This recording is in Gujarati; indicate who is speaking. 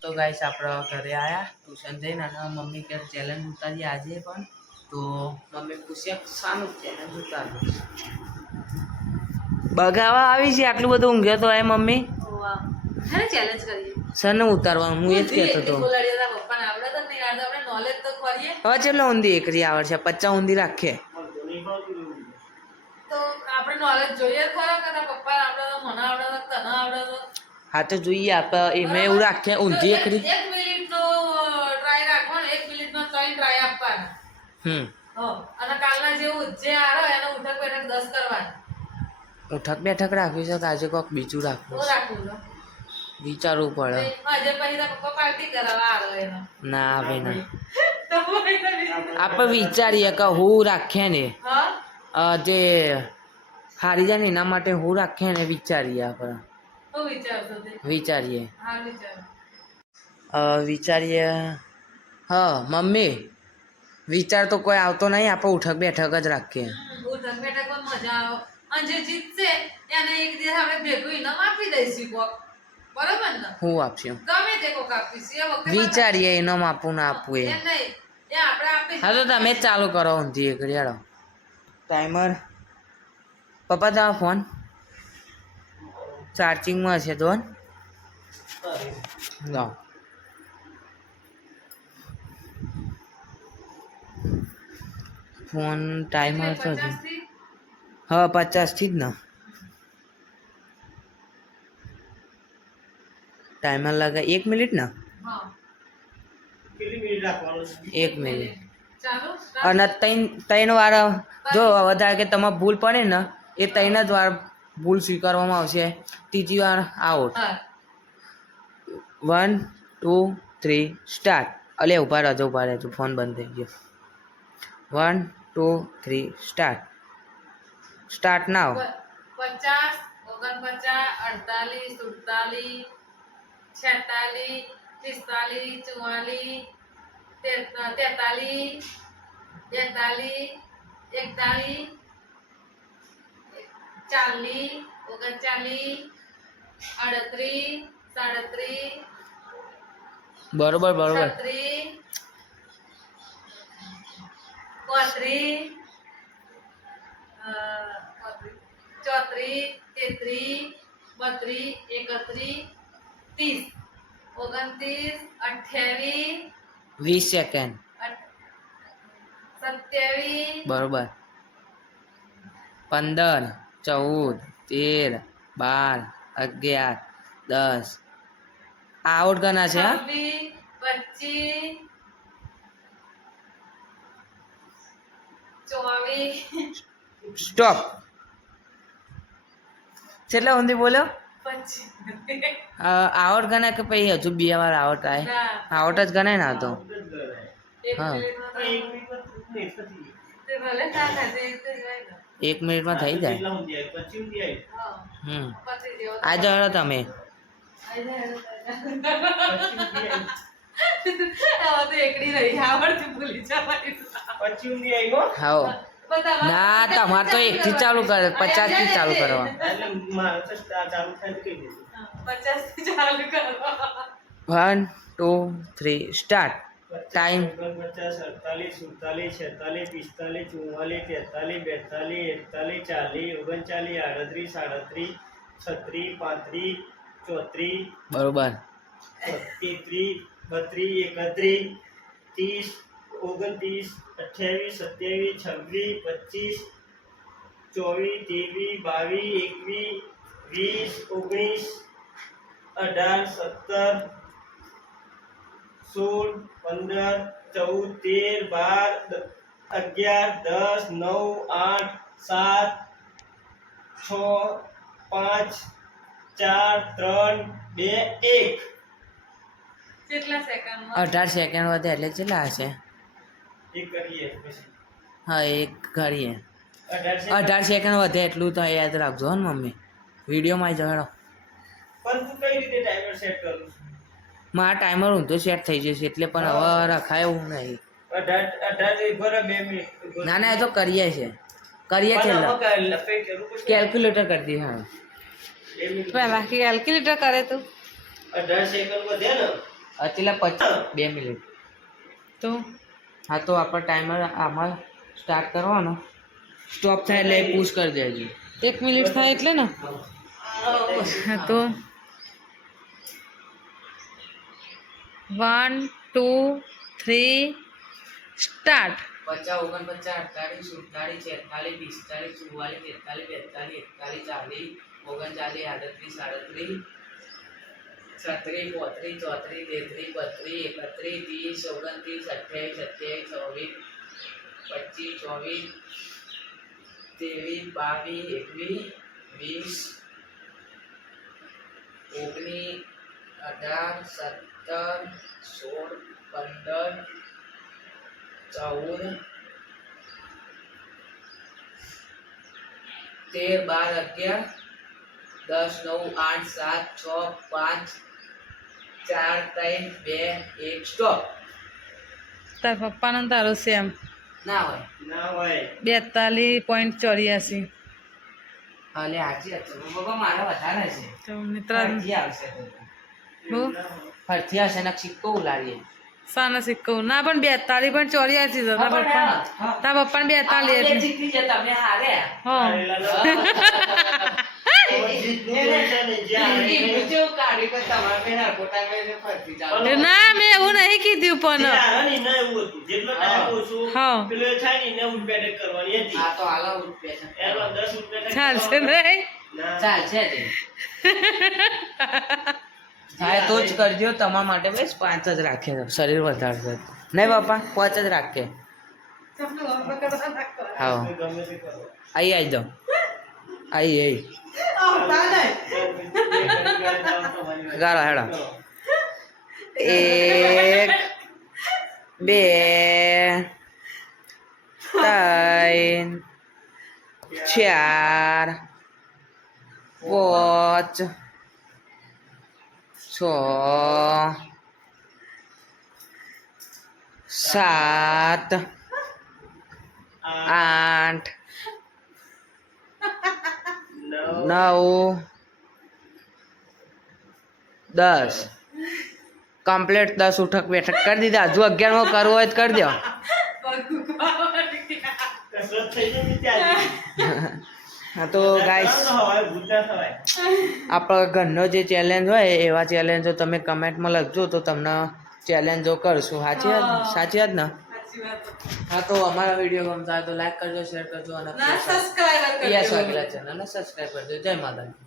Speaker 1: તો ગાઈસ આપણે ઘરે આયા ટ્યુશન જઈને અને મમ્મી કે ચેલેન્જ ઉતારી આજે પણ. તો મમ્મી પૂછ્યા શાનું ચેલેન્જ ઉતાર્યું બગાવા આવી છે આટલું બધું ઊંઘ્યો તો એ મમ્મી?
Speaker 2: ચેલેન્જ
Speaker 1: ઉતારવાનું હું એ જ કહેતો હતો. હવે ચેટલો ઊંધી એકરી આવડશે? પચાસ ઊંધી રાખીએ.
Speaker 2: તો આપણે નોલેજ જોઈએ જ કે તારા આવડે તો મને આવડે તો તને આવડે તો
Speaker 1: હા તો જોઈએ આપણે મેં એવું રાખીએ ઊંધી
Speaker 2: તો
Speaker 1: એકરી
Speaker 2: એક મિનિટનો ટ્રાય રાખવાનો એક મિનિટમાં ત્રણ ટ્રાય આપવાના.
Speaker 1: હમ.
Speaker 2: અને કાલના જેવું જે આવે એનો ઉઠક બેઠક દસ કરવાના.
Speaker 1: ઉઠક બેઠક રાખવી છે કે આજે કોક બીજું રાખવું
Speaker 2: રાખવું.
Speaker 1: વિચારવું પડે.
Speaker 2: આજે પછી પપ્પા પાર્ટી કરાવવા આવે એનો.
Speaker 1: ના ભાઈ ના. આપણે વિચારીએ કે હું રાખીએ ને.
Speaker 2: હા?
Speaker 1: જે હારી જાય ને એના માટે હું રાખીએ ને વિચારીએ આપણે.
Speaker 2: તો વિચારશો તે?
Speaker 1: વિચારીએ.
Speaker 2: હા વિચાર.
Speaker 1: અ, વિચારીએ. હા મમ્મી વિચાર તો કોઈ આવતો નહીં આપણે ઉઠક બેઠક જ રાખીએ.
Speaker 2: ઉઠક બેઠક મજા આવે. અને જે જીતશે એને એક દિવસ આપણે ભેગું ઇનામ આપી દઈશું કોક. બરોબર ને?
Speaker 1: હું આપશું
Speaker 2: ગમે તે કોક આપીશું. એ વખતે
Speaker 1: વિચારીએ ઇનામ આપવું ના આપવું એ
Speaker 2: નહીં. એ આપણે આપીશું.
Speaker 1: હા તો તમે ચાલુ કરો ઊંધી એક હેડો ટાઈમર. પપ્પા તમારો ફોન? ચાર્જિંગમાં છે ધોન? લાવ ફોન ટાઈમર તો. છે હા પચાસથી જ ને. ટાઈમર લગા એક મિનિટ ને? એક મિનિટ. અને ત્રણ ત્રણ વાર જો વધારે કે તમારે ભૂલ પડે ને એ ત્રણ જ વાર ભૂલ સ્વીકારવામાં આવશે. ત્રીજી વાર out one two three start અલે ઊભા રહેજો ઊભા રહેજો. ફોન બંધ થઈ ગયો. One two three start start now
Speaker 2: પચાસ ઓગણપચાસ અડતાલીસ સુડતાલીસ છેતાલીસ પિસ્તાલીસ ચુમ્માલીસ તેતાલીસ તેતાલીસ એકતાલીસ ચાલીસ ઓગણચાલીસ અડત્રીસ સાડત્રીસ
Speaker 1: બરોબર બરોબર.
Speaker 2: પાંત્રીસ ચોત્રીસ તેત્રીસ બત્રીસ એકત્રીસ ત્રીસ ઓગણત્રીસ અઠ્યાવીસ
Speaker 1: વીસ સેકન્ડ
Speaker 2: સત્યાવીસ
Speaker 1: બરોબર. પંદર. ચૌદ તેર બાર અગિયાર દસ. આઉટ ગણા છે સ્ટોપ. છેલ્લે ઊંધી બોલ્યો
Speaker 2: પચીસ.
Speaker 1: આવટ ગણાય કે પછી હજુ બે વાર આવટ આવે
Speaker 2: ના.
Speaker 1: આવટ જ ગણાય ના આ તો? હા. એક મિનિટમાં થઈ જાય.
Speaker 2: હા,
Speaker 1: હમ. આ જાઓ તમે. ના તમારે તો એકથી ચાલુ કરે પચાસથી ચાલુ કરવા
Speaker 2: પચાસથી ચાલુ કરવા
Speaker 1: one two three start. Time
Speaker 3: પચાસ અડતાલીસ સુડતાલીસ છેતાલીસ પિસ્તાલીસ ચુમ્માલીસ તેતાલીસ બેતાલીસ એકતાલીસ ચાલીસ ઓગણચાલીસ આડત્રીસ સાડત્રીસ છત્રીસ પાંત્રીસ ચોત્રીસ
Speaker 1: બરોબર.
Speaker 3: તેત્રીસ બત્રીસ એકત્રીસ ત્રીસ ઓગણત્રીસ અઠ્યાવીસ સત્યાવીસ છવ્વીસ પચીસ ચોવીસ ત્રેવીસ બાવીસ એકવીસ વીસ ઓગણીસ અઢાર સત્તર સોળ પંદર ચૌદ તેર બાર અગિયાર દસ નવ આઠ સાત છ પાંચ ચાર ત્રણ બે એક.
Speaker 1: અઢાર સેકન્ડ વધે એટલે કેટલા હશે?
Speaker 3: એક કરીએ પછી.
Speaker 1: હા એક કરીએ.
Speaker 3: અઢાર
Speaker 1: અઢાર સેકન્ડ વધે એટલું તો યાદ રાખજો હો ને મમ્મી. વિડીયોમાં જવાડો
Speaker 3: પણ તું કઈ રીતે ટાઈમર સેટ કરું છું?
Speaker 1: મારા ટાઈમર ઊંધો સેટ થઈ જશે એટલે પણ હવે રખાય એવું નહીં. ના ના એ તો કરીએ છે. કરીએ
Speaker 3: પડશે?
Speaker 1: કેલ્ક્યુલેટર કરી દઈએ હા.
Speaker 3: બે મિનિટ.
Speaker 2: પહેલા કેલ્ક્યુલેટર કરે તું.
Speaker 1: અચીલા પચાસ બે મિનિટ.
Speaker 2: તો?
Speaker 1: હા તો આપણે ટાઈમર આમાં સ્ટાર્ટ કરવાનો. સ્ટોપ થાય એટલે પુશ કરી દેજો.
Speaker 2: એક મિનિટ થાય એટલે ને? હા તો? One, two, three, start.
Speaker 1: પચાસ, ઓગણપચાસ, અડતાલીસ, સુડતાલીસ, છેતાલીસ, પિસ્તાલીસ ચુમ્માલીસ તેતાલીસ, બેતાલીસ, એકતાલીસ, ચાલીસ, ઓગણચાલીસ, આડત્રીસ સાડત્રીસ છત્રીસ પોત્રીસ ચોત્રીસ, તેત્રીસ, બત્રીસ, એકત્રીસ, ત્રીસ, ઓગણત્રીસ, અઠ્યાવીસ, સત્યાવીસ ચોવીસ પચીસ, ચોવીસ, ત્રેવીસ, બાવીસ, એકવીસ, વીસ, ઓગણીસ અઢાર સત્તર સોળ પંદર ચૌદ તેર બાર અગિયાર દસ નવ આઠ સાત છ પાંચ ચાર ત્રણ બે એક સ્ટોપ
Speaker 2: તાર પપ્પાનો ને તારો સેમ
Speaker 1: ના હોય.
Speaker 3: ના હોય.
Speaker 2: બેતાલીસ પોઈન્ટ ચોર્યાસી.
Speaker 1: હાલે હાચી વાત છે. બાબા મારા વધારે છે.
Speaker 2: તો મિત્ર
Speaker 1: આવશે. તો. છે આવશે સિક્કો ઉલાડીએ.
Speaker 2: સાનો સિક્કો. ના પણ બેતાલીસ પોઈન્ટ ચોર્યાસી છે તાર પપ્પા
Speaker 1: તા
Speaker 2: પપ્પા પપ્પાને.
Speaker 1: બેતાલી
Speaker 2: એટલે
Speaker 1: તમે હારે.
Speaker 2: હા.
Speaker 3: ના. જે
Speaker 2: ના મેં એવું નહીં કીધું પણ.
Speaker 3: ને એના હતું. ને એને હતી. એનો
Speaker 2: ચાલશે નહીં?
Speaker 3: ના.
Speaker 1: ચાલશે થાય તો જ કરજો. તમારા માટે બસ પાંચ જ રાખે. શરીર વધારશે. નહીં બાપા, પાંચ જ રાખે. હા. આવી આવી જાઓ. આઈ આઈ. ગાળો, હેડો. એક, બે, ત્રણ, ચાર, પાંચ. છ. સાત આઠ
Speaker 3: નવ
Speaker 1: દસ. કમ્પ્લીટ દસ ઉઠક બેઠક કરી દીધા. હજુ અગિયારમો કરવો હોય તો કરી દો. હા તો ગાઈસ. આપણા ઘરનો જે ચેલેન્જ હોય એવા ચેલેન્જો તમે કમેન્ટમાં લખજો તો તમને ચેલેન્જો કરશું. સાચી વાત સાચી વાત ને? હા તો અમારા વીડિયો ગમતા હોય તો લાઈક કરજો શેર કરજો અને યસ વાગેલા ચેનલને સબસ્ક્રાઈબ કરજો. જય માતાજી.